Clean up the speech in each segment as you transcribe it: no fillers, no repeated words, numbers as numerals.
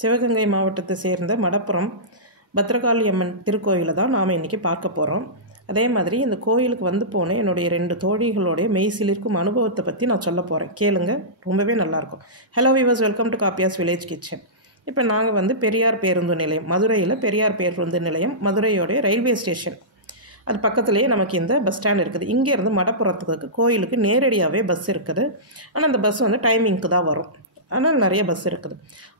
சிவகங்கை மாவட்டத்தை சேர்ந்த மடப்புறம் பத்ரகாளி அம்மன் திருக்கோயிலை தான் நாம் இன்றைக்கி பார்க்க போகிறோம். அதே மாதிரி இந்த கோயிலுக்கு வந்து போன என்னுடைய 2 தோழிகளுடைய மெய்சிலிருக்கும் அனுபவத்தை பற்றி நான் சொல்ல போகிறேன். கேளுங்க, ரொம்பவே நல்லாயிருக்கும். Hello viewers, welcome to காப்பியாஸ் village kitchen. இப்போ நாங்கள் வந்து பெரியார் பேருந்து நிலையம், மதுரையில் பெரியார் பேருந்து நிலையம், மதுரையோடைய ரயில்வே ஸ்டேஷன் அது பக்கத்துலேயே நமக்கு இந்த பஸ் ஸ்டாண்ட் இருக்குது. இங்கேருந்து மடப்புறத்துக்கு கோயிலுக்கு நேரடியாகவே பஸ் இருக்குது. ஆனால் அந்த பஸ் வந்து டைமிங்க்கு தான் வரும். ஆனால் நிறைய பஸ் இருக்குது.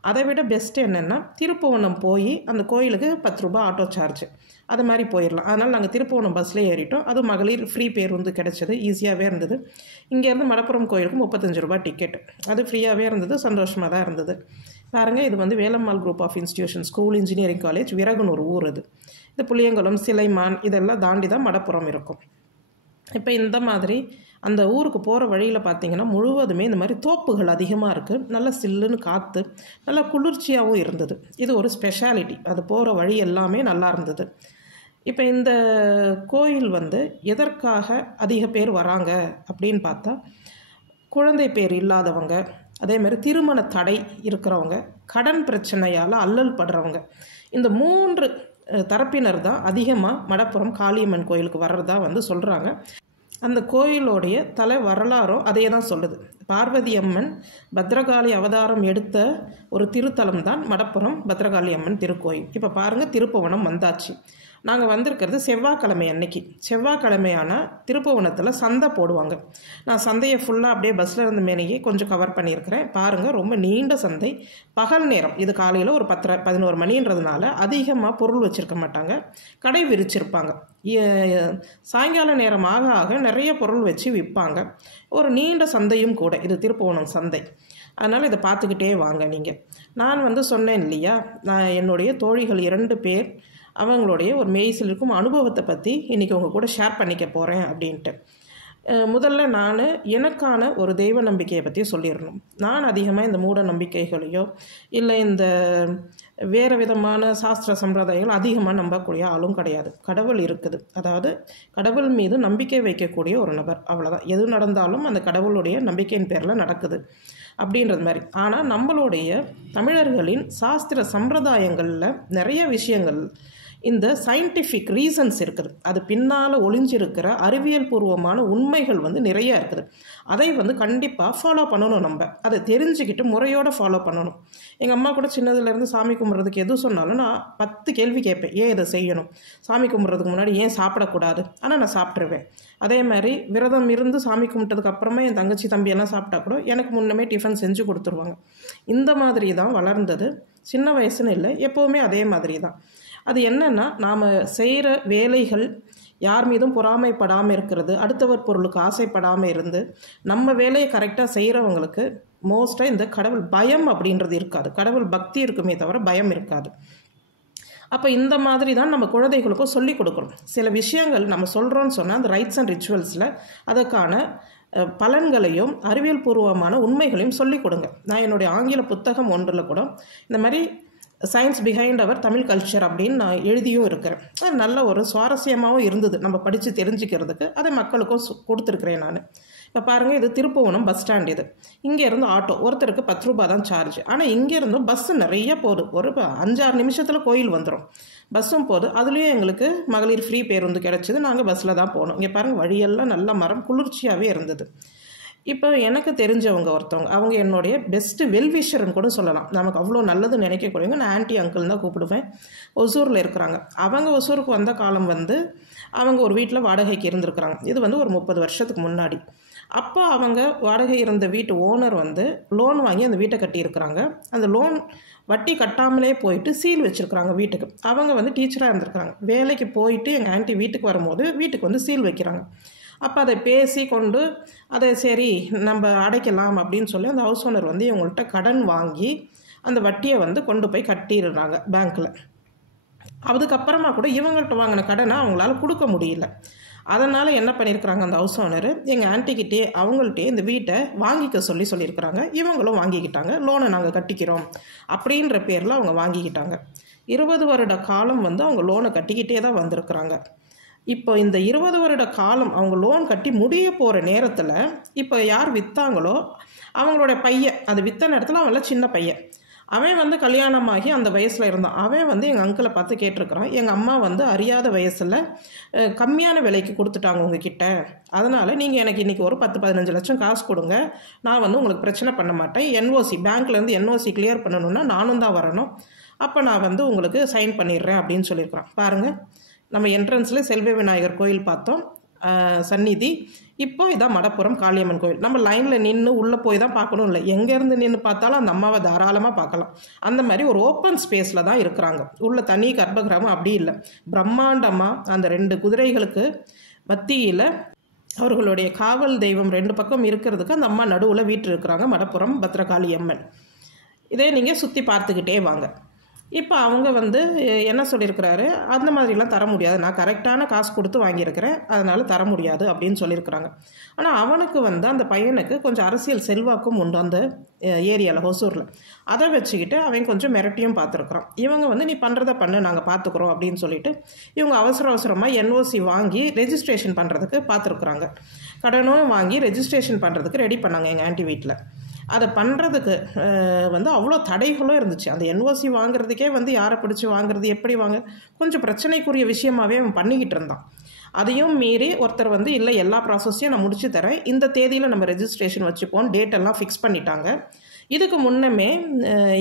அதை விட பெஸ்ட்டு என்னென்னா, திருப்புவனம் போய் அந்த கோயிலுக்கு 10 ரூபா ஆட்டோ சார்ஜ், அது மாதிரி போயிடலாம். அதனால் நாங்கள் திருப்புவனம் பஸ்ஸில் ஏறிட்டோம். அது மகளிர் ஃப்ரீ பேருந்து கிடச்சிது, ஈஸியாகவே இருந்தது. இங்கேருந்து மடப்புறம் கோயிலுக்கு 35 ரூபா டிக்கெட், அது ஃப்ரீயாகவே இருந்தது, சந்தோஷமாக தான் இருந்தது. பாருங்கள், இது வந்து Velammal group of institution school engineering college, Viragunur ஊர். இது புளியங்குளம், சிலைமான் இதெல்லாம் தாண்டி தான் மடப்புறம் இருக்கும். இப்போ இந்த மாதிரி அந்த ஊருக்கு போகிற வழியில் பார்த்திங்கன்னா முழுவதுமே இந்த மாதிரி தோப்புகள் அதிகமாக இருக்குது. நல்லா சில்லுன்னு காற்று, நல்லா குளிர்ச்சியாகவும் இருந்தது. இது ஒரு ஸ்பெஷாலிட்டி. அது போகிற வழி எல்லாமே நல்லா இருந்தது. இப்போ இந்த கோயில் வந்து எதற்காக அதிக பேர் வராங்க அப்படின்னு பார்த்தா, குழந்தை பேர் இல்லாதவங்க, அதேமாதிரி திருமண தடை இருக்கிறவங்க, கடன் பிரச்சனையால் அல்லல் படுறவங்க, இந்த 3 தரப்பினர் தான் அதிகமாக மடப்புறம் காளியம்மன் கோயிலுக்கு வர்றதா வந்து சொல்கிறாங்க. அந்த கோயிலோடைய தலை வரலாறும் அதே தான் சொல்லுது. பார்வதி அம்மன் பத்ரகாளி அவதாரம் எடுத்த ஒரு திருத்தலம் தான் மடப்புறம் பத்ரகாளி அம்மன் திருக்கோயில். இப்போ பாருங்கள், திருப்புவனம் வந்தாச்சு. நாங்கள் வந்திருக்கிறது செவ்வாய்க்கிழமை அன்னைக்கு. செவ்வாய்க்கிழமையான திருப்புவனத்தில் சந்தை போடுவாங்க. நான் சந்தையை ஃபுல்லாக அப்படியே பஸ்ஸில் இருந்த மேலேயே கொஞ்சம் கவர் பண்ணியிருக்கிறேன். பாருங்கள், ரொம்ப நீண்ட சந்தை. பகல் நேரம், இது காலையில் ஒரு 10-11 மணின்றதுனால அதிகமாக பொருள் வச்சுருக்க மாட்டாங்க, கடை விரிச்சிருப்பாங்க. சாயங்கால நேரம் ஆக ஆக நிறைய பொருள் வச்சு விற்பாங்க. ஒரு நீண்ட சந்தையும் கூட இது, திருப்புவனம் சந்தை. அதனால் இதை பார்த்துக்கிட்டே வாங்க. நீங்கள், நான் வந்து சொன்னேன் இல்லையா, நான் என்னுடைய தோழிகள் 2 பேர் அவங்களுடைய ஒரு மெய்சில் இருக்கும் அனுபவத்தை பற்றி இன்றைக்கி உங்கள் கூட ஷேர் பண்ணிக்க போகிறேன் அப்படின்ட்டு. முதல்ல நான் எனக்கான ஒரு தெய்வ நம்பிக்கையை பற்றி சொல்லிடணும். நான் அதிகமாக இந்த மூட நம்பிக்கைகளையோ இல்லை இந்த வேறு விதமான சாஸ்திர சம்பிரதாயங்கள் அதிகமாக நம்பக்கூடிய ஆளும் கிடையாது. கடவுள் இருக்குது, அதாவது கடவுள் மீது நம்பிக்கை வைக்கக்கூடிய ஒரு நபர், அவ்வளோதான். எது நடந்தாலும் அந்த கடவுளுடைய நம்பிக்கையின் பேரில் நடக்குது அப்படின்றது மாதிரி. ஆனால் நம்மளுடைய தமிழர்களின் சாஸ்திர சம்பிரதாயங்களில் நிறைய விஷயங்கள், இந்த சயின்டிஃபிக் ரீசன்ஸ் இருக்குது, அது பின்னால் ஒளிஞ்சிருக்கிற அறிவியல் பூர்வமான உண்மைகள் வந்து நிறைய இருக்குது. அதை வந்து கண்டிப்பாக ஃபாலோ பண்ணணும். நம்ம அதை தெரிஞ்சுக்கிட்டு முறையோடு ஃபாலோ பண்ணணும். எங்கள் அம்மா கூட சின்னதுலேருந்து சாமி கும்பிட்றதுக்கு எது சொன்னாலும் நான் 10 கேள்வி கேட்பேன். ஏன் இதை செய்யணும், சாமி கும்பிட்றதுக்கு முன்னாடி ஏன் சாப்பிடக்கூடாது, ஆனால் நான் சாப்பிட்ருவேன். அதே மாதிரி விரதம் இருந்து சாமி கும்பிட்டதுக்கு அப்புறமா என் தங்கச்சி தம்பியெல்லாம் சாப்பிட்டா கூட எனக்கு முன்னமே டிஃபன் செஞ்சு கொடுத்துருவாங்க. இந்த மாதிரி தான் வளர்ந்தது. சின்ன வயசுன்னு இல்லை, எப்போவுமே அதே மாதிரி தான். அது என்னென்னா, நாம் செய்கிற வேலைகள் யார் மீதும் பொறாமைப்படாமல் இருக்கிறது, அடுத்தவர் பொருளுக்கு ஆசைப்படாமல் இருந்து நம்ம வேலையை கரெக்டாக செய்கிறவங்களுக்கு மோஸ்ட்டாக இந்த கடவுள் பயம் அப்படின்றது இருக்காது. கடவுள் பக்தி இருக்குமே தவிர பயம் இருக்காது. அப்போ இந்த மாதிரி தான் நம்ம குழந்தைகளுக்கும் சொல்லிக் கொடுக்கணும். சில விஷயங்கள் நம்ம சொல்கிறோன்னு சொன்னால் அந்த ரைட்ஸ் அண்ட் ரிச்சுவல்ஸில் அதற்கான பலன்களையும் அறிவியல் பூர்வமான உண்மைகளையும் சொல்லிக் கொடுங்க. நான் என்னுடைய ஆங்கில புத்தகம் ஒன்றில் கூட இந்த மாதிரி சயின்ஸ் பிஹைண்ட் அவர் தமிழ் கல்ச்சர் அப்படின்னு நான் எழுதியும் இருக்கிறேன். அது நல்ல ஒரு சுவாரஸ்யமாகவும் இருந்தது நம்ம படித்து தெரிஞ்சுக்கிறதுக்கு. அதை மக்களுக்கும் கொடுத்துருக்குறேன் நான். இப்போ பாருங்கள், இது திருப்புவனம் பஸ் ஸ்டாண்ட். இது இங்கேருந்து ஆட்டோ ஒருத்தருக்கு 10 ரூபா தான் சார்ஜ். ஆனால் இங்கேருந்து பஸ்ஸு நிறைய போகுது. ஒரு 5-6 நிமிஷத்தில் கோயில் வந்துடும். பஸ்ஸும் போகுது. அதுலேயும் எங்களுக்கு மகளிர் ஃப்ரீ பேருந்து கிடச்சிது. நாங்கள் பஸ்ஸில் தான் போனோம். இங்கே பாருங்கள், வழியெல்லாம் நல்ல மரம், குளிர்ச்சியாகவே இருந்தது. இப்போ எனக்கு தெரிஞ்சவங்க ஒருத்தவங்க, அவங்க என்னுடைய பெஸ்ட்டு வெல்விஷர்னு கூட சொல்லலாம். நமக்கு அவ்வளோ நல்லது நினைக்கக்கூடியவங்க. நான் ஆன்ட்டி அங்கிள் தான் கூப்பிடுவேன். ஒசூரில் இருக்கிறாங்க. அவங்க ஒசூருக்கு வந்த காலம் வந்து அவங்க ஒரு வீட்டில் வாடகைக்கு இருந்திருக்கிறாங்க. இது வந்து ஒரு 30 வருஷத்துக்கு முன்னாடி. அப்போ அவங்க வாடகை இருந்த வீட்டு ஓனர் வந்து லோன் வாங்கி அந்த வீட்டை கட்டியிருக்கிறாங்க. அந்த லோன் வட்டி கட்டாமலே போயிட்டு சீல் வச்சுருக்குறாங்க வீட்டுக்கு. அவங்க வந்து டீச்சராக இருந்திருக்கிறாங்க. வேலைக்கு போயிட்டு எங்கள் ஆன்ட்டி வீட்டுக்கு வரும்போது வீட்டுக்கு வந்து சீல் வைக்கிறாங்க. அப்போ அதை பேசி கொண்டு அதை சரி நம்ம அடைக்கலாம் அப்படின்னு சொல்லி அந்த ஹவுஸ் ஓனர் வந்து இவங்கள்ட்ட கடன் வாங்கி அந்த வட்டியை வந்து கொண்டு போய் கட்டிடுறாங்க பேங்க்கில். அதுக்கப்புறமா கூட இவங்கள்ட்ட வாங்கின கடனை அவங்களால கொடுக்க முடியல. அதனால் என்ன பண்ணியிருக்கிறாங்க, அந்த ஹவுஸ் ஓனர் எங்கள் ஆன்ட்டிக்கிட்டே அவங்கள்ட்டே இந்த வீட்டை வாங்கிக்க சொல்லியிருக்கிறாங்க. இவங்களும் வாங்கிக்கிட்டாங்க. லோனை நாங்கள் கட்டிக்கிறோம் அப்படின்ற பேரில் அவங்க வாங்கிக்கிட்டாங்க. 20 வருட காலம் வந்து அவங்க லோனை கட்டிக்கிட்டே தான் வந்திருக்கிறாங்க. இப்போ இந்த 20 வருட காலம் அவங்க லோன் கட்டி முடிய போகிற நேரத்தில் இப்போ யார் விற்றாங்களோ அவங்களோட பையன், அது விற்ற நேரத்தில் அவங்கள சின்ன பையன், அவன் வந்து கல்யாணமாகி அந்த வயசில் இருந்தான். அவன் வந்து எங்கள் அங்கிளை பார்த்து கேட்டிருக்கிறான், எங்கள் அம்மா வந்து அறியாத வயசில் கம்மியான விலைக்கு கொடுத்துட்டாங்க உங்ககிட்ட, அதனால் நீங்கள் எனக்கு இன்றைக்கி ஒரு 10-15 லட்சம் காசு கொடுங்க, நான் வந்து உங்களுக்கு பிரச்சனை பண்ண மாட்டேன், என்ஓசி பேங்க்லேருந்து என்ஓசி கிளியர் பண்ணணுன்னா நானும் தான் வரணும், அப்போ நான் வந்து உங்களுக்கு சைன் பண்ணிடுறேன் அப்படின்னு சொல்லியிருக்கிறான். பாருங்கள், நம்ம என்ட்ரன்ஸில் செல்வ விநாயகர் கோயில் பார்த்தோம், சந்நிதி. இப்போ இதான் மடப்புரம் காளியம்மன் கோயில். நம்ம லைனில் நின்று உள்ளே போய் தான் பார்க்கணும் இல்லை, எங்கேருந்து நின்று பார்த்தாலும் அந்த அம்மாவை தாராளமாக பார்க்கலாம். அந்த மாதிரி ஒரு ஓப்பன் ஸ்பேஸில் தான் இருக்கிறாங்க. உள்ள தனி கர்ப்பகிரகம் அப்படி இல்லை, பிரம்மாண்டமாக அந்த 2 குதிரைகளுக்கு மத்தியில் அவர்களுடைய காவல் தெய்வம் 2 பக்கம் இருக்கிறதுக்கு அந்த அம்மா நடுவில் வீட்டு இருக்கிறாங்க, மடப்புரம் பத்ரகாளி அம்மன். இதே நீங்கள் சுற்றி பார்த்துக்கிட்டே வாங்க. இப்போ அவங்க வந்து என்ன சொல்லியிருக்கிறாரு, அந்த மாதிரிலாம் தர முடியாது, நான் கரெக்டான காசு கொடுத்து வாங்கியிருக்கிறேன், அதனால் தர முடியாது அப்படின்னு சொல்லியிருக்கிறாங்க. ஆனால் அவனுக்கு வந்து அந்த பையனுக்கு கொஞ்சம் அரசியல் செல்வாக்கும் உண்டு அந்த ஏரியாவில், ஹொசூரில். அதை வச்சுக்கிட்டு அவன் கொஞ்சம் மிரட்டியும் பார்த்துருக்குறான். இவங்க வந்து நீ பண்ணுறத பண்ணு, நாங்கள் பார்த்துக்குறோம் அப்படின்னு சொல்லிட்டு இவங்க அவசரமாக என்ஓசி வாங்கி ரெஜிஸ்ட்ரேஷன் பண்ணுறதுக்கு பார்த்துருக்குறாங்க. கடனும் வாங்கி ரெஜிஸ்ட்ரேஷன் பண்ணுறதுக்கு ரெடி பண்ணாங்க எங்கள் ஆண்டி வீட்டில். அதை பண்ணுறதுக்கு வந்து அவ்வளோ தடைகளும் இருந்துச்சு. அந்த என்ஓசி வாங்குறதுக்கே வந்து யாரை பிடிச்சி வாங்குறது, எப்படி வாங்க, கொஞ்சம் பிரச்சனைக்குரிய விஷயமாகவே அவன் பண்ணிக்கிட்டு இருந்தான். அதையும் மீறி ஒருத்தர் வந்து இல்லை, எல்லா ப்ராசஸையும் நான் முடிச்சு தரேன், இந்த தேதியில் நம்ம ரெஜிஸ்ட்ரேஷன் வச்சுப்போம், டேட்டெல்லாம் ஃபிக்ஸ் பண்ணிட்டாங்க. இதுக்கு முன்னமே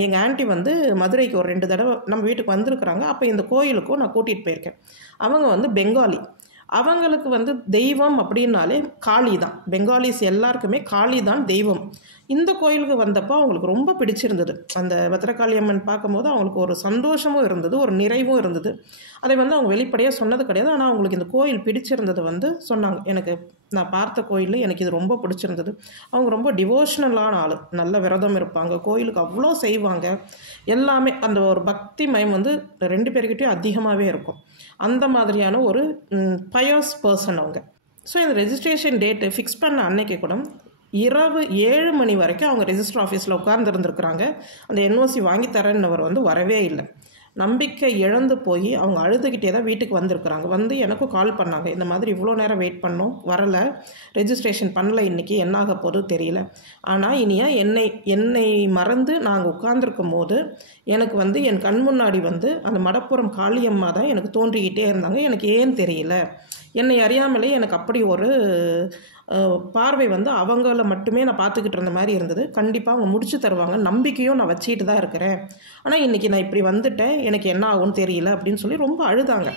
எங்கள் ஆண்டி வந்து மதுரைக்கு ஒரு 2 தடவை நம்ம வீட்டுக்கு வந்திருக்கிறாங்க. அப்போ இந்த கோயிலுக்கும் நான் கூட்டிகிட்டு போயிருக்கேன். அவங்க வந்து பெங்காலி, அவங்களுக்கு வந்து தெய்வம் அப்படின்னாலே காளி தான். பெங்காலிஸ் எல்லாருக்குமே காளி தான் தெய்வம். இந்த கோயிலுக்கு வந்தப்போ அவங்களுக்கு ரொம்ப பிடிச்சிருந்தது. அந்த பத்ரகாளி அம்மன் பார்க்கும்போது அவங்களுக்கு ஒரு சந்தோஷமும் இருந்தது, ஒரு நிறைவும் இருந்தது. அதை வந்து அவங்க வெளிப்படையாக சொன்னது கிடையாது. ஆனால் அவங்களுக்கு இந்த கோயில் பிடிச்சிருந்தது வந்து சொன்னாங்க, எனக்கு நான் பார்த்த கோயில் எனக்கு இது ரொம்ப பிடிச்சிருந்தது. அவங்க ரொம்ப டிவோஷனலான ஆள், நல்ல விரதம் இருப்பாங்க, கோயிலுக்கு அவ்வளோ செய்வாங்க, எல்லாமே அந்த ஒரு பக்தி மயம் வந்து 2 பேர்கிட்டையும் அதிகமாகவே இருக்கும். அந்த மாதிரியான ஒரு பயஸ் பர்சன் அவங்க. ஸோ இந்த ரெஜிஸ்ட்ரேஷன் டேட்டு ஃபிக்ஸ் பண்ண அன்னைக்கு கூட இரவு 7 மணி வரைக்கும் அவங்க ரெஜிஸ்டர் ஆஃபீஸில் உட்கார்ந்துருந்துருக்குறாங்க. அந்த என்ஓசி வாங்கி தரேன்னவர் வந்து வரவே இல்லை. நம்பிக்கை இழந்து போய் அவங்க அழுதுகிட்டே தான் வீட்டுக்கு வந்திருக்கிறாங்க. வந்து எனக்கும் கால் பண்ணாங்க, இந்த மாதிரி இவ்வளோ நேரம் வெயிட் பண்ணோம், வரலை, ரெஜிஸ்ட்ரேஷன் பண்ணலை, இன்றைக்கி என்னாக போதோ தெரியல, ஆனால் இனியா என்னை மறந்து நாங்கள் உட்கார்ந்துருக்கும் போது எனக்கு வந்து என் கண் முன்னாடி வந்து அந்த மடப்புரம் காளியம்மா தான் எனக்கு தோன்றிக்கிட்டே இருந்தாங்க, எனக்கு ஏன் தெரியல, என்னை அறியாமலே எனக்கு அப்படி ஒரு பார்வை வந்து அவங்கள மட்டுமே நான் பார்த்துக்கிட்டு இருந்த மாதிரி இருந்தது. கண்டிப்பாக அவங்க முடிச்சு தருவாங்க, நம்பிக்கையும் நான் வச்சுக்கிட்டு தான் இருக்கிறேன், ஆனால் இன்றைக்கி நான் இப்படி வந்துட்டேன், எனக்கு என்ன ஆகும்னு தெரியல அப்படின்னு சொல்லி ரொம்ப அழுதாங்க.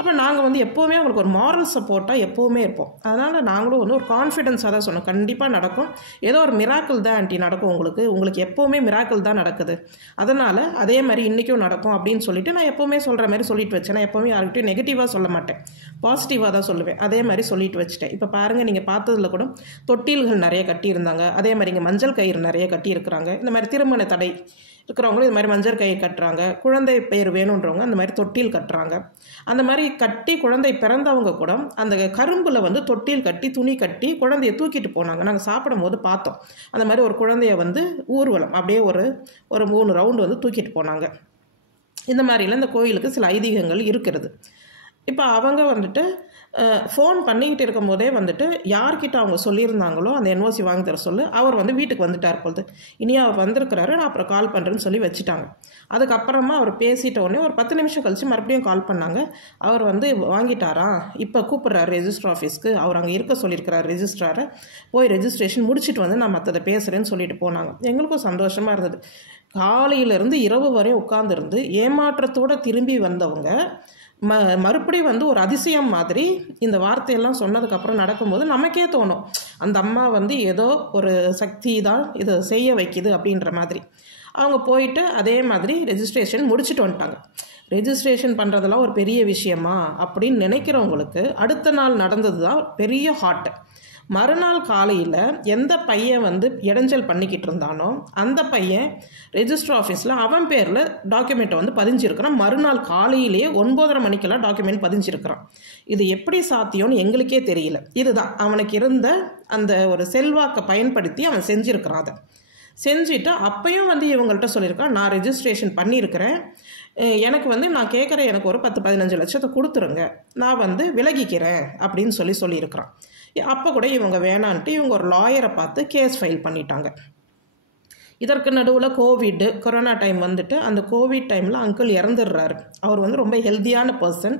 அப்போ நாங்கள் வந்து எப்போவுமே அவங்களுக்கு ஒரு மாரல் சப்போர்ட்டாக எப்போவுமே இருப்போம். அதனால் நாங்களும் வந்து ஒரு கான்ஃபிடென்ஸாக தான் சொன்னோம், கண்டிப்பாக நடக்கும், ஏதோ ஒரு மிராக்கிள் தான் ஆண்டி நடக்கும், உங்களுக்கு எப்போவுமே மிராக்கிள் தான் நடக்குது, அதனால் அதே மாதிரி இன்றைக்கும் நடக்கும் அப்படின்னு சொல்லிட்டு நான் எப்போவுமே சொல்கிற மாதிரி சொல்லிட்டு வச்சேன். நான் எப்போவுமே யார்கிட்டையும் நெகட்டிவாக சொல்ல மாட்டேன், பாசிட்டிவாக தான் சொல்லுவேன். அதே மாதிரி சொல்லிட்டு வச்சுட்டேன். இப்போ பாருங்கள், நீங்கள் பார்த்ததில் கூட தொட்டில்கள் நிறைய கட்டியிருந்தாங்க, அதே மாதிரி இங்கே மஞ்சள் கயிறு நிறைய கட்டியிருக்கிறாங்க. இந்த மாதிரி திருமண தடை இருக்கிறவங்களும் இது மாதிரி மஞ்சள் கயிறு கட்டுறாங்க, குழந்தை பேர் வேணுன்றவங்க அந்த மாதிரி தொட்டில் கட்டுறாங்க. அந்த மாதிரி கட்டி குழந்தை பிறந்தவங்க கூட அந்த கரும்பில் வந்து தொட்டில் கட்டி துணி கட்டி குழந்தைய தூக்கிட்டு போனாங்க. நாங்கள் சாப்பிடும் போது பார்த்தோம். அந்த மாதிரி ஒரு குழந்தைய வந்து ஊர்வலம் அப்படியே ஒரு 3 ரவுண்டு வந்து தூக்கிட்டு போனாங்க. இந்த மாதிரிலாம் இந்த கோயிலுக்கு சில ஐதீகங்கள் இருக்கிறது. இப்போ அவங்க வந்துட்டு ஃபோன் பண்ணிக்கிட்டு இருக்கும் போதே வந்துட்டு யார்கிட்ட அவங்க சொல்லியிருந்தாங்களோ அந்த என்ஓசி வாங்கி தர சொல்லு, அவர் வந்து வீட்டுக்கு வந்துட்டார் பொழுது, இனி அவர் வந்திருக்கிறாரு, நான் அப்புறம் கால் பண்ணுறேன்னு சொல்லி வச்சுட்டாங்க. அதுக்கப்புறமா அவர் பேசிட்ட உடனே ஒரு 10 நிமிஷம் கழித்து மறுபடியும் கால் பண்ணாங்க. அவர் வந்து வாங்கிட்டாரா, இப்போ கூப்பிட்றாரு ரெஜிஸ்டர் ஆஃபீஸ்க்கு, அவர் அங்கே இருக்க சொல்லியிருக்கிறார் ரெஜிஸ்ட்ராரை, போய் ரெஜிஸ்ட்ரேஷன் முடிச்சுட்டு வந்து நான் மற்றதை பேசுகிறேன்னு சொல்லிட்டு போனாங்க. எங்களுக்கும் சந்தோஷமாக இருந்தது. காலையிலேருந்து இரவு வரையும் உட்காந்துருந்து ஏமாற்றத்தோடு திரும்பி வந்தவங்க மறுபடியும் வந்து ஒரு அதிசயம் மாதிரி இந்த வார்த்தையெல்லாம் சொன்னதுக்கப்புறம் நடக்கும்போது நமக்கே தோணும், அந்த அம்மா வந்து ஏதோ ஒரு சக்தி தான் இதை செய்ய வைக்குது அப்படின்ற மாதிரி. அவங்க போயிட்டு அதே மாதிரி ரெஜிஸ்ட்ரேஷன் முடிச்சுட்டு வந்துட்டாங்க. ரெஜிஸ்ட்ரேஷன் பண்ணுறதெல்லாம் ஒரு பெரிய விஷயமா அப்படின்னு நினைக்கிறவங்களுக்கு அடுத்த நாள் நடந்தது தான் பெரிய ஹார்ட். மறுநாள் காலையில் எந்த பையன் வந்து இடைஞ்சல் பண்ணிக்கிட்டு இருந்தானோ அந்த பையன் ரெஜிஸ்டர் ஆஃபீஸில் அவன் பேரில் டாக்குமெண்ட்டை வந்து பதிஞ்சிருக்கிறான். மறுநாள் காலையிலேயே 9:30 மணிக்கெல்லாம் டாக்குமெண்ட் பதிஞ்சிருக்கிறான். இது எப்படி சாத்தியம்னு எங்களுக்கே தெரியல. இதுதான் அவனுக்கு இருந்த அந்த ஒரு செல்வாக்கை பயன்படுத்தி அவன் செஞ்சுருக்கிறான். அதை செஞ்சுட்டு அப்பையும் வந்து இவங்கள்ட்ட சொல்லியிருக்கான், நான் ரெஜிஸ்ட்ரேஷன் பண்ணியிருக்கிறேன், எனக்கு வந்து நான் கேட்குற எனக்கு ஒரு 10-15 லட்சத்தை கொடுத்துருங்க, நான் வந்து விலகிக்கிறேன் அப்படின்னு சொல்லியிருக்கிறான். அப்போ கூட இவங்க வேணான்ட்டு இவங்க ஒரு லாயரை பார்த்து கேஸ் ஃபைல் பண்ணிட்டாங்க. இதற்கு நடுவில் கொரோனா டைம் வந்துட்டு அந்த கோவிட் டைமில் அங்கிள் இறந்துடுறாரு. அவர் வந்து ரொம்ப ஹெல்த்தியான பர்சன்,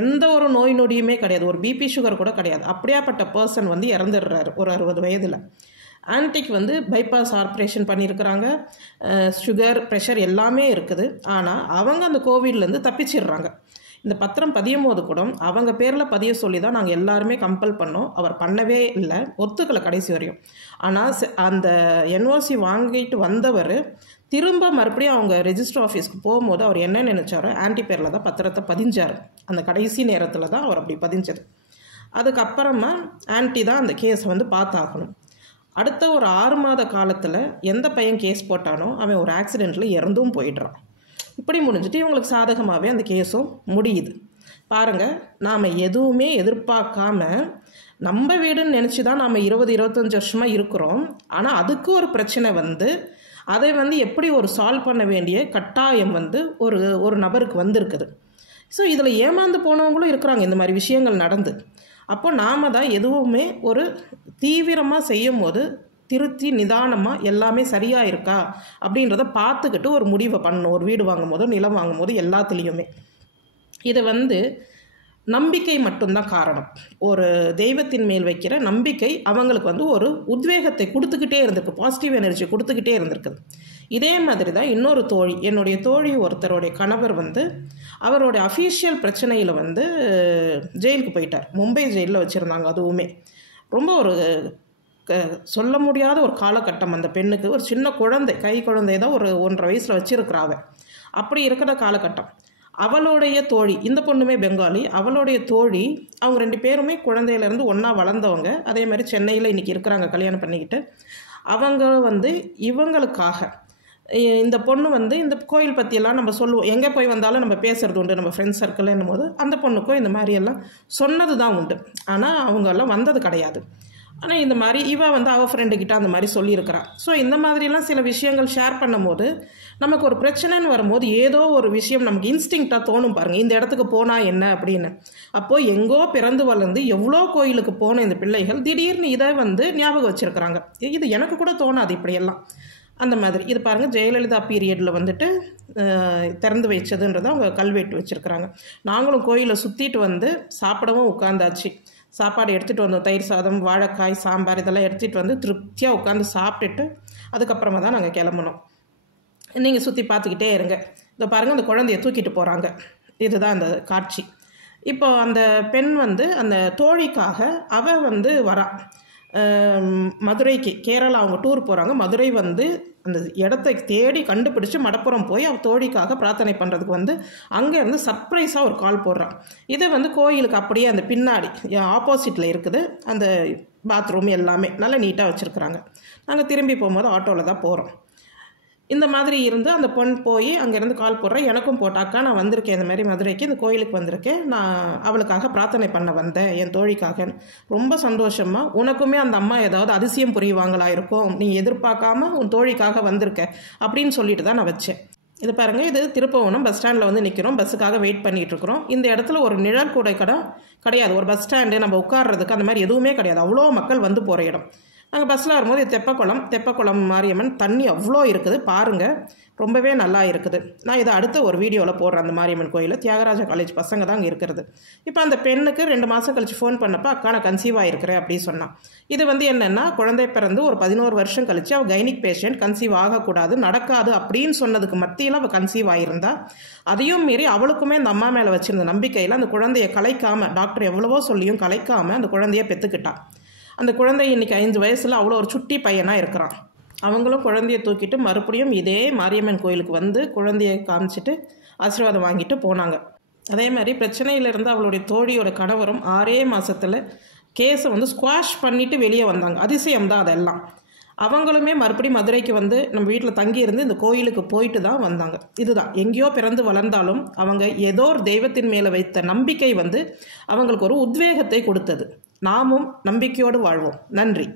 எந்த ஒரு நோய் நொடியுமே கிடையாது, ஒரு பிபி சுகர் கூட கிடையாது. அப்படியாப்பட்ட பர்சன் வந்து இறந்துடுறாரு ஒரு 60 வயதில். ஆன்ட்டிக்கு வந்து பைபாஸ் ஆப்ரேஷன் பண்ணியிருக்கிறாங்க, சுகர் ப்ரெஷர் எல்லாமே இருக்குது. ஆனால் அவங்க அந்த கோவிட்லேருந்து தப்பிச்சிடுறாங்க. இந்த பத்திரம் பதியும் போது கூட அவங்க பேரில் பதிய சொல்லி தான் நாங்கள் எல்லாருமே கம்பல் பண்ணோம். அவர் பண்ணவே இல்லை, ஒத்துக்கலை கடைசி வரையும். ஆனால் அந்த என்ஓசி வாங்கிட்டு வந்தவர் திரும்ப மறுபடியும் அவங்க ரெஜிஸ்டர் ஆஃபீஸ்க்கு போகும்போது அவர் என்ன நினச்சாரோ ஆன்ட்டி பேரில் தான் பத்திரத்தை பதிஞ்சார். அந்த கடைசி நேரத்தில் தான் அவர் அப்படி பதிஞ்சது. அதுக்கப்புறமா ஆன்ட்டி தான் அந்த கேஸை வந்து பார்த்தாகணும். அடுத்த ஒரு 6 மாத காலத்தில் எந்த பையன் கேஸ் போட்டானோ அவன் ஒரு ஆக்சிடெண்ட்டில் இறந்தும் போயிடுறான். இப்படி முடிஞ்சுட்டு இவங்களுக்கு சாதகமாகவே அந்த கேஸும் முடியுது. பாருங்கள், நாம் எதுவுமே எதிர்பார்க்காம நம்ம வீடுன்னு நினச்சி தான் நாம் 20-25 வருஷமாக இருக்கிறோம். ஆனால் அதுக்கு ஒரு பிரச்சனை வந்து அதை வந்து எப்படி ஒரு சால்வ் பண்ண வேண்டிய கட்டாயம் வந்து ஒரு நபருக்கு வந்திருக்குது. ஸோ இதில் ஏமாந்து போனவங்களும் இருக்கிறாங்க இந்த மாதிரி விஷயங்கள் நடந்து. அப்போ நாம் தான் எதுவுமே ஒரு தீவிரமாக செய்யும் போது திருத்தி நிதானமாக எல்லாமே சரியாக இருக்கா அப்படின்றத பார்த்துக்கிட்டு ஒரு முடிவை பண்ணணும். ஒரு வீடு வாங்கும் போதோ நிலம் வாங்கும் போது எல்லாத்துலேயுமே இதை வந்து நம்பிக்கை மட்டும்தான் காரணம். ஒரு தெய்வத்தின் மேல் வைக்கிற நம்பிக்கை அவங்களுக்கு வந்து ஒரு உத்வேகத்தை கொடுத்துக்கிட்டே இருந்திருக்கு, பாசிட்டிவ் எனர்ஜி கொடுத்துக்கிட்டே இருந்திருக்குது. இதே மாதிரி தான் இன்னொரு தோழி, என்னுடைய தோழி ஒருத்தருடைய கணவர் வந்து அவருடைய அஃபீஷியல் பிரச்சனையில் வந்து ஜெயிலுக்கு போயிட்டார். மும்பை ஜெயிலில் வச்சுருந்தாங்க. அதுவுமே ரொம்ப ஒரு சொல்ல முடியாத ஒரு காலகட்டம். அந்த பெண்ணுக்கு ஒரு சின்ன குழந்தை, கை குழந்தை தான், ஒரு 1.5 வயசில் வச்சுருக்கிறாவ. அப்படி இருக்கிற காலகட்டம். அவளுடைய தோழி, இந்த பொண்ணுமே பெங்காலி, அவளுடைய தோழி, அவங்க 2 பேருமே குழந்தையிலேருந்து ஒன்றா வளர்ந்தவங்க. அதே மாதிரி சென்னையில் இன்றைக்கி இருக்கிறாங்க கல்யாணம் பண்ணிக்கிட்டு. அவங்க வந்து இவங்களுக்காக இந்த பொண்ணு வந்து இந்த கோயில் பற்றியெல்லாம் நம்ம சொல்லுவோம், எங்கே போய் வந்தாலும் நம்ம பேசுகிறது உண்டு நம்ம ஃப்ரெண்ட்ஸ் சர்க்கிள். என்னும்போது அந்த பொண்ணுக்கும் இந்த மாதிரியெல்லாம் சொன்னது தான் உண்டு. ஆனால் அவங்கெல்லாம் வந்தது கிடையாது. ஆனால் இந்த மாதிரி வந்து அவள் ஃப்ரெண்டுக்கிட்ட அந்த மாதிரி சொல்லியிருக்கிறாள். ஸோ இந்த மாதிரிலாம் சில விஷயங்கள் ஷேர் பண்ணும் போது நமக்கு ஒரு பிரச்சனைன்னு வரும்போது ஏதோ ஒரு விஷயம் நமக்கு இன்ஸ்டிங்க்டாக தோணும் பாருங்கள், இந்த இடத்துக்கு போனால் என்ன அப்படின்னு. அப்போது எங்கோ பிறந்து வளர்ந்து எவ்வளோ கோயிலுக்கு போன இந்த பிள்ளைகள் திடீர்னு இதை வந்து ஞாபகம் வச்சுருக்கிறாங்க. இது எனக்கு கூட தோணாது இப்படியெல்லாம். அந்த மாதிரி இது பாருங்கள், ஜெயலலிதா பீரியடில் வந்துட்டு திறந்து வச்சதுன்றதை அவங்க கல்வெட்டு வச்சுருக்கிறாங்க. நாங்களும் கோயிலை சுற்றிட்டு வந்து சாப்பிடவும் உட்காந்தாச்சு. சாப்பாடு எடுத்துகிட்டு வந்தோம், தயிர் சாதம், வாழைக்காய், சாம்பார் இதெல்லாம் எடுத்துகிட்டு வந்து திருப்தியாக உட்காந்து சாப்பிட்டுட்டு அதுக்கப்புறமா தான் நாங்கள் கிளம்புனோம். நீங்கள் சுற்றி பார்த்துக்கிட்டே இருங்க. இதை பாருங்கள், அந்த குழந்தைய தூக்கிட்டு போகிறாங்க. இதுதான் அந்த காட்சி. இப்போ அந்த பெண் வந்து அந்த தோழிக்காக அவள் வந்து வரா மதுரைக்கு, கேரளா அவங்க டூர் போகிறாங்க. மதுரை வந்து அந்த இடத்தை தேடி கண்டுபிடிச்சி மடப்புறம் போய் அவள் தோழிக்காக பிரார்த்தனை பண்ணுறதுக்கு வந்து அங்கேருந்து சர்ப்ரைஸாக ஒரு கால் போடுறான். இது வந்து கோயிலுக்கு அப்படியே அந்த பின்னாடி ஆப்போசிட்டில் இருக்குது. அந்த பாத்ரூம் எல்லாமே நல்லா நீட்டாக வச்சுருக்குறாங்க. நாங்கள் திரும்பி போகும்போது ஆட்டோவில் தான் போகிறோம். இந்த மாதிரி இருந்து அந்த பொண் போய் அங்கேருந்து கால் போடுறேன். எனக்கும் போட்டாக்கா, நான் வந்திருக்கேன் இந்த மாதிரி மதுரைக்கு, இந்த கோயிலுக்கு வந்திருக்கேன், நான் அவளுக்காக பிரார்த்தனை பண்ண வந்தேன், என் தோழிக்காக. ரொம்ப சந்தோஷமாக, உனக்குமே அந்த அம்மா ஏதாவது அதிசயம் புரிவாங்களா இருக்கும், நீ எதிர்பார்க்காம உன் தோழிக்காக வந்திருக்க அப்படின்னு சொல்லிட்டு தான் நான் வச்சேன். இது பாருங்கள், இது திருப்பவனம் பஸ் ஸ்டாண்டில் வந்து நிற்கிறோம், பஸ்ஸுக்காக வெயிட் பண்ணிகிட்டு இருக்கிறோம். இந்த இடத்துல ஒரு நிழல் கூடை கடை கிடையாது, ஒரு பஸ் ஸ்டாண்டு நம்ம உட்கார்றதுக்கு அந்த மாதிரி எதுவுமே கிடையாது. அவ்வளோ மக்கள் வந்து போகிற இடம். நாங்கள் பஸ்ஸில் வரும்போது தெப்பக்குளம் மாரியம்மன் தண்ணி அவ்வளோ இருக்குது பாருங்கள், ரொம்பவே நல்லா இருக்குது. நான் இதை அடுத்த ஒரு வீடியோவில் போடுறேன். அந்த மாரியம்மன் கோயில் தியாகராஜா காலேஜ் பசங்க தான் அங்கே இருக்கிறது. இப்போ அந்த பெண்ணுக்கு 2 மாதம் கழித்து ஃபோன் பண்ணப்போ, அக்கா நான் கன்சீவ் ஆகிருக்கிறேன் அப்படின்னு சொன்னான். இது வந்து என்னென்னா, குழந்தை பிறந்து ஒரு 11 வருஷம் கழித்து அவள் கைனிக் பேஷண்ட், கன்சீவ் ஆகக்கூடாது, நடக்காது அப்படின்னு சொன்னதுக்கு மத்தியில் அவள் கன்சீவ் ஆகியிருந்தா. அதையும் மீறி அவளுக்குமே அந்த அம்மா மேலே வச்சுருந்த நம்பிக்கையில் அந்த குழந்தையை கலைக்காமல், டாக்டர் எவ்வளவோ சொல்லியும் கலைக்காமல் அந்த குழந்தையை பெற்றுக்கிட்டான். அந்த குழந்தை இன்றைக்கி 5 வயசில் அவ்வளோ ஒரு சுட்டி பையனாக இருக்கிறான். அவங்களும் குழந்தையை தூக்கிட்டு மறுபடியும் இதே மாரியம்மன் கோயிலுக்கு வந்து குழந்தையை காமிச்சிட்டு ஆசீர்வாதம் வாங்கிட்டு போனாங்க. அதே மாதிரி பிரச்சனையிலேருந்து அவளுடைய தோழியோட கணவரும் 6 மாதத்தில் கேஸை வந்து ஸ்குவாஷ் பண்ணிவிட்டு வெளியே வந்தாங்க. அதிசயம் தான் அதெல்லாம். அவங்களுமே மறுபடியும் மதுரைக்கு வந்து நம்ம வீட்டில் தங்கியிருந்து இந்த கோயிலுக்கு போயிட்டு தான் வந்தாங்க. இதுதான், எங்கேயோ பிறந்து வளர்ந்தாலும் அவங்க ஏதோ ஒரு தெய்வத்தின் மேலே வைத்த நம்பிக்கை வந்து அவங்களுக்கு ஒரு உத்வேகத்தை கொடுத்தது. நாமும் நம்பிக்கையோடு வாழ்வோம். நன்றி.